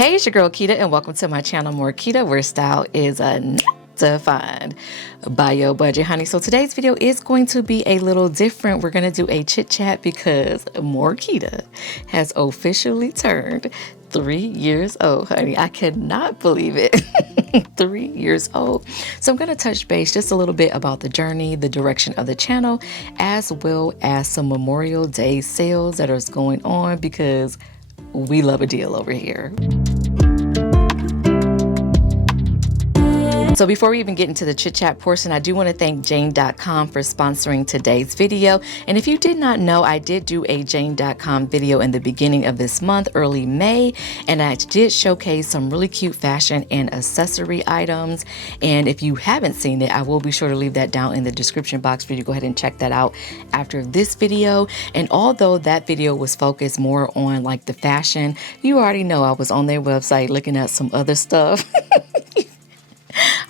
Hey, it's your girl Keta, and welcome to my channel, More Keta, where style is not defined by your budget, honey. So today's video is going to be a little different. We're going to do a chit chat because More Keta has officially turned 3 years old, honey. I cannot believe it. 3 years old. So I'm going to touch base just a little bit about the journey, the direction of the channel, as well as some Memorial Day sales that are going on because we love a deal over here. So before we even get into the chit chat portion, I do want to thank Jane.com for sponsoring today's video. And if you did not know, I did do a Jane.com video in the beginning of this month, early May, and I did showcase some really cute fashion and accessory items. And if you haven't seen it, I will be sure to leave that down in the description box for you to go ahead and check that out after this video. And although that video was focused more on like the fashion, you already know I was on their website looking at some other stuff.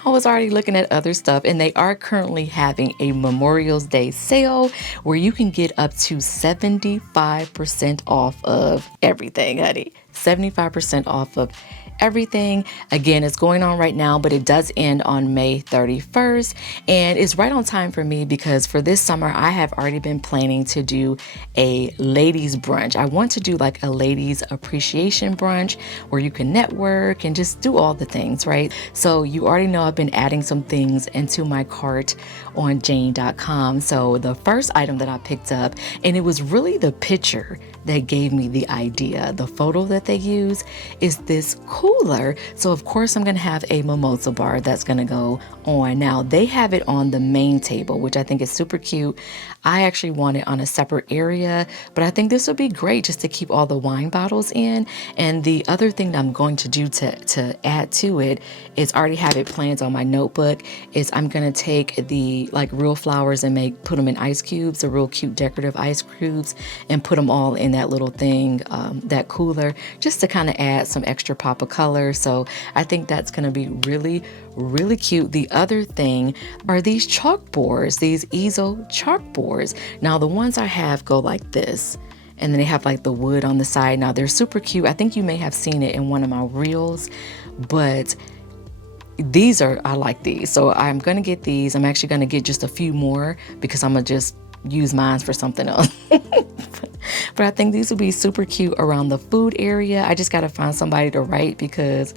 I was already looking at other stuff, and they are currently having a Memorial Day sale where you can get up to 75% off of everything, honey. 75% off of everything. Again, it's going on right now, but it does end on May 31st, and it's right on time for me because for this summer, I have already been planning to do a ladies brunch. I want to do like a ladies appreciation brunch where you can network and just do all the things, right? So you already know I've been adding some things into my cart on Jane.com. So the first item that I picked up, and it was really the picture that gave me the idea. The photo that they use is this cooler. So of course I'm going to have a mimosa bar that's going to go on. Now they have it on the main table, which I think is super cute. I actually want it on a separate area, but I think this would be great just to keep all the wine bottles in. And the other thing that I'm going to do to add to it is already have it planned on my notebook is I'm going to take the like real flowers and put them in ice cubes, the real cute decorative ice cubes, and put them all in that little thing, that cooler, just to kind of add some extra pop of color. So I think that's going to be really cute. The other thing are these chalkboards, these easel chalkboards. Now the ones I have go like this, and then they have like the wood on the side. Now they're super cute. I think you may have seen it in one of my reels, but I like these. So I'm going to get these. I'm actually going to get just a few more because I'm going to just use mine for something else. But I think these would be super cute around the food area. I just got to find somebody to write because,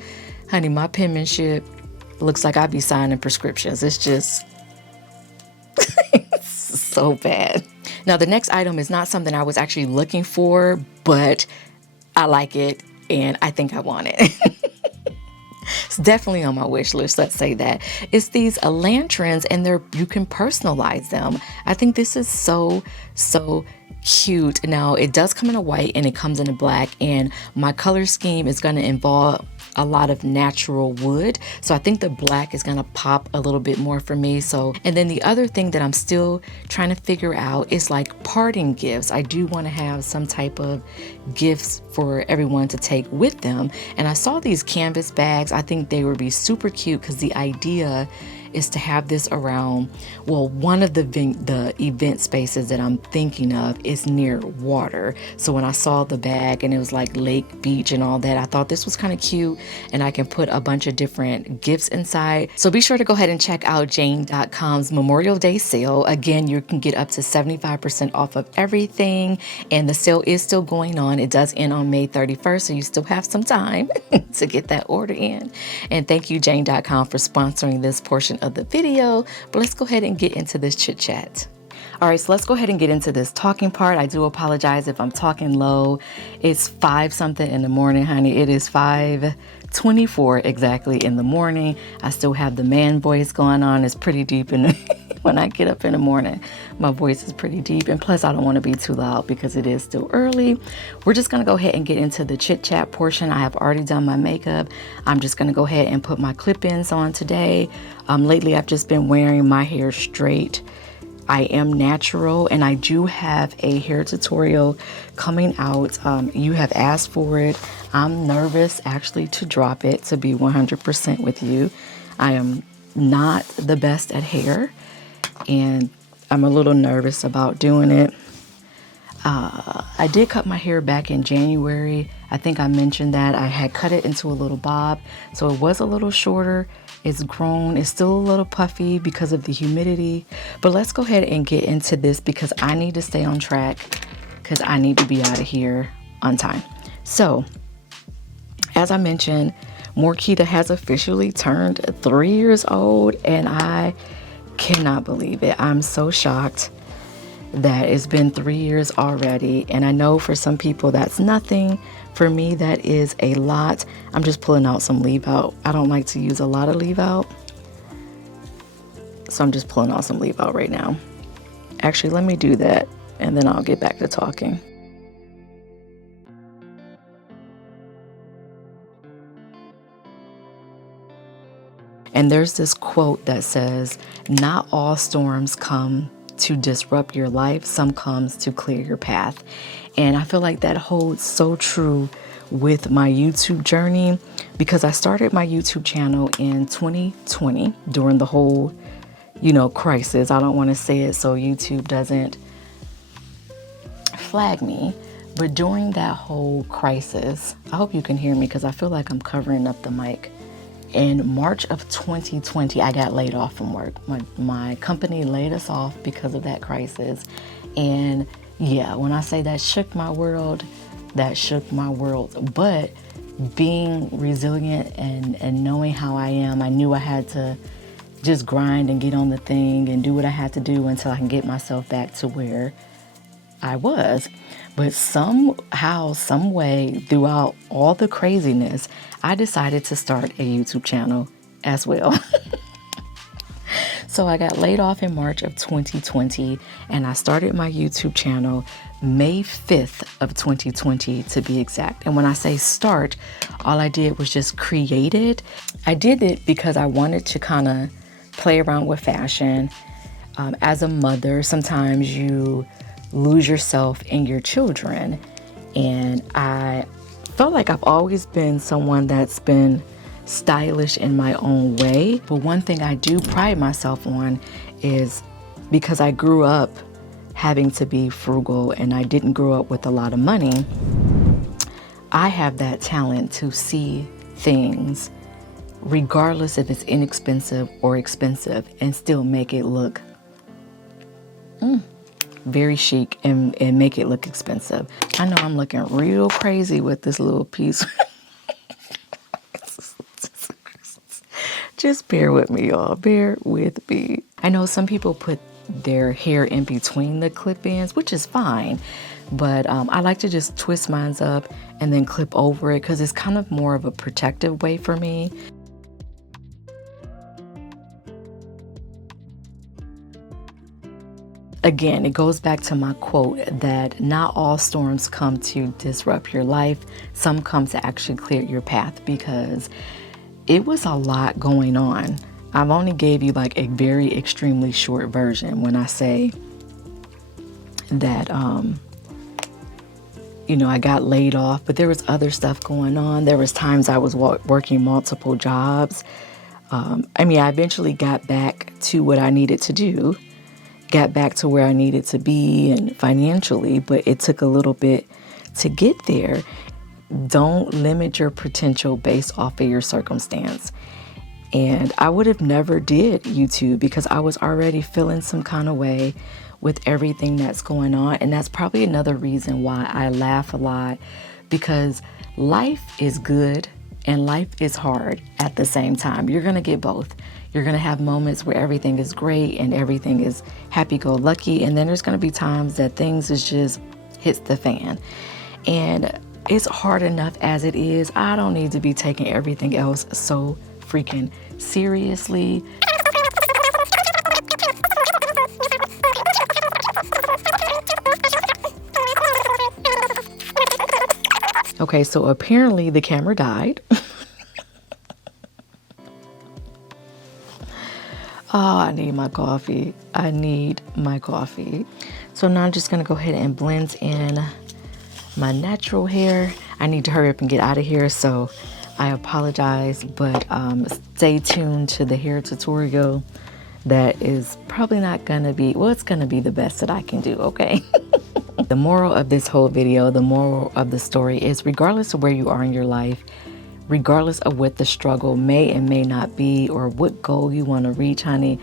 honey, my penmanship looks like I'd be signing prescriptions. It's just so bad. Now, the next item is not something I was actually looking for, but I like it and I think I want it. It's definitely on my wish list, let's say that. It's these lanterns, and you can personalize them. I think this is so cute. Now, it does come in a white and it comes in a black, and my color scheme is going to involve a lot of natural wood. So I think the black is going to pop a little bit more for me. And then the other thing that I'm still trying to figure out is like parting gifts. I do want to have some type of gifts for everyone to take with them. And I saw these canvas bags. I think they would be super cute because the idea is to have this around, well, one of the event spaces that I'm thinking of is near water. So when I saw the bag and it was like lake, beach and all that, I thought this was kind of cute and I can put a bunch of different gifts inside. So be sure to go ahead and check out Jane.com's Memorial Day sale. Again, you can get up to 75% off of everything, and the sale is still going on. It does end on May 31st, so you still have some time to get that order in. And thank you, Jane.com, for sponsoring this portion of the video. But let's go ahead and get into this chit chat. All right, so let's go ahead and get into this talking part. I do apologize if I'm talking low. It's 5 something in the morning, honey. It is 5:24 exactly in the morning. I still have the man voice going on. It's pretty deep when I get up in the morning. My voice is pretty deep, and plus I don't want to be too loud because it is still early. We're just going to go ahead and get into the chit chat portion. I have already done my makeup. I'm just going to go ahead and put my clip-ins on today. Lately I've just been wearing my hair straight. I am natural, and I do have a hair tutorial coming out. You have asked for it. I'm nervous actually to drop it, to be 100% with you. I am not the best at hair, and I'm a little nervous about doing it. I did cut my hair back in January. I think I mentioned that. I had cut it into a little bob, so it was a little shorter. It's grown. It's still a little puffy because of the humidity. But let's go ahead and get into this because I need to stay on track because I need to be out of here on time. So, as I mentioned, Keta has officially turned 3 years old, and I cannot believe it. I'm so shocked that it's been 3 years already. And I know for some people that's nothing. For me, that is a lot. I'm just pulling out some leave out. I don't like to use a lot of leave out, so I'm just pulling out some leave out right now. Actually, let me do that and then I'll get back to talking. And there's this quote that says, "Not all storms come to disrupt your life, some comes to clear your path." And I feel like that holds so true with my YouTube journey because I started my YouTube channel in 2020 during the whole, crisis. I don't want to say it so YouTube doesn't flag me. But during that whole crisis, I hope you can hear me because I feel like I'm covering up the mic. In March of 2020, I got laid off from work. My company laid us off because of that crisis. And yeah, when I say that shook my world, that shook my world. But being resilient and knowing how I am, I knew I had to just grind and get on the thing and do what I had to do until I can get myself back to where I was. But somehow, some way, throughout all the craziness, I decided to start a YouTube channel as well. So I got laid off in March of 2020, and I started my YouTube channel May 5th of 2020 to be exact. And when I say start, all I did was just create it. I did it because I wanted to kind of play around with fashion. As a mother, sometimes you lose yourself in your children. And I felt like I've always been someone that's been stylish in my own way. But one thing I do pride myself on is because I grew up having to be frugal and I didn't grow up with a lot of money, I have that talent to see things regardless if it's inexpensive or expensive and still make it look very chic and make it look expensive. I know I'm looking real crazy with this little piece. Just bear with me, y'all. Bear with me. I know some people put their hair in between the clip-ins, which is fine. But I like to just twist mine up and then clip over it because it's kind of more of a protective way for me. Again, it goes back to my quote that not all storms come to disrupt your life. Some come to actually clear your path, because it was a lot going on. I've only gave you like a very extremely short version when I say that, I got laid off, but there was other stuff going on. There was times I was working multiple jobs. I eventually got back to what I needed to do. Got back to where I needed to be and financially, but it took a little bit to get there. Don't limit your potential based off of your circumstance. And I would have never did YouTube because I was already feeling some kind of way with everything that's going on. And that's probably another reason why I laugh a lot, because life is good and life is hard at the same time. You're going to get both. You're going to have moments where everything is great and everything is happy-go-lucky. And then there's going to be times that things is just hits the fan. And it's hard enough as it is. I don't need to be taking everything else so freaking seriously. Okay, so apparently the camera died. Oh, I need my coffee. I need my coffee. So now I'm just gonna go ahead and blend in my natural hair. I need to hurry up and get out of here, so I apologize, but stay tuned to the hair tutorial. That is probably not gonna be, well, it's gonna be the best that I can do, okay? The moral of this whole video, the moral of the story is, regardless of where you are in your life, regardless of what the struggle may and may not be, or what goal you want to reach, honey,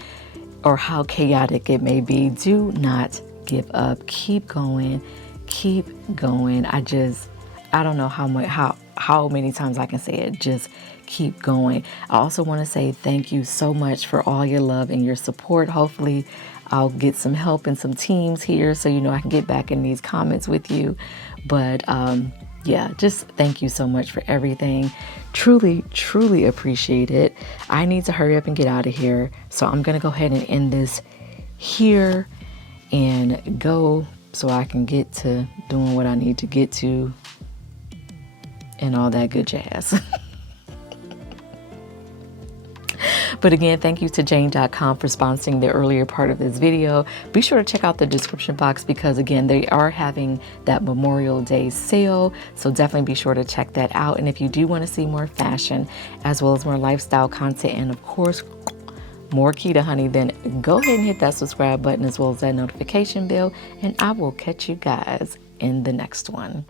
or how chaotic it may be, do not give up. Keep going. Keep going. I don't know how many times I can say it. Just keep going. I also want to say thank you so much for all your love and your support. Hopefully I'll get some help and some teams here so I can get back in these comments with you. But yeah, just thank you so much for everything. Truly, truly appreciate it. I need to hurry up and get out of here. So I'm going to go ahead and end this here and go so I can get to doing what I need to get to and all that good jazz. But again, thank you to Jane.com for sponsoring the earlier part of this video. Be sure to check out the description box because, again, they are having that Memorial Day sale. So definitely be sure to check that out. And if you do want to see more fashion as well as more lifestyle content and, of course, more Keta, honey, then go ahead and hit that subscribe button as well as that notification bell. And I will catch you guys in the next one.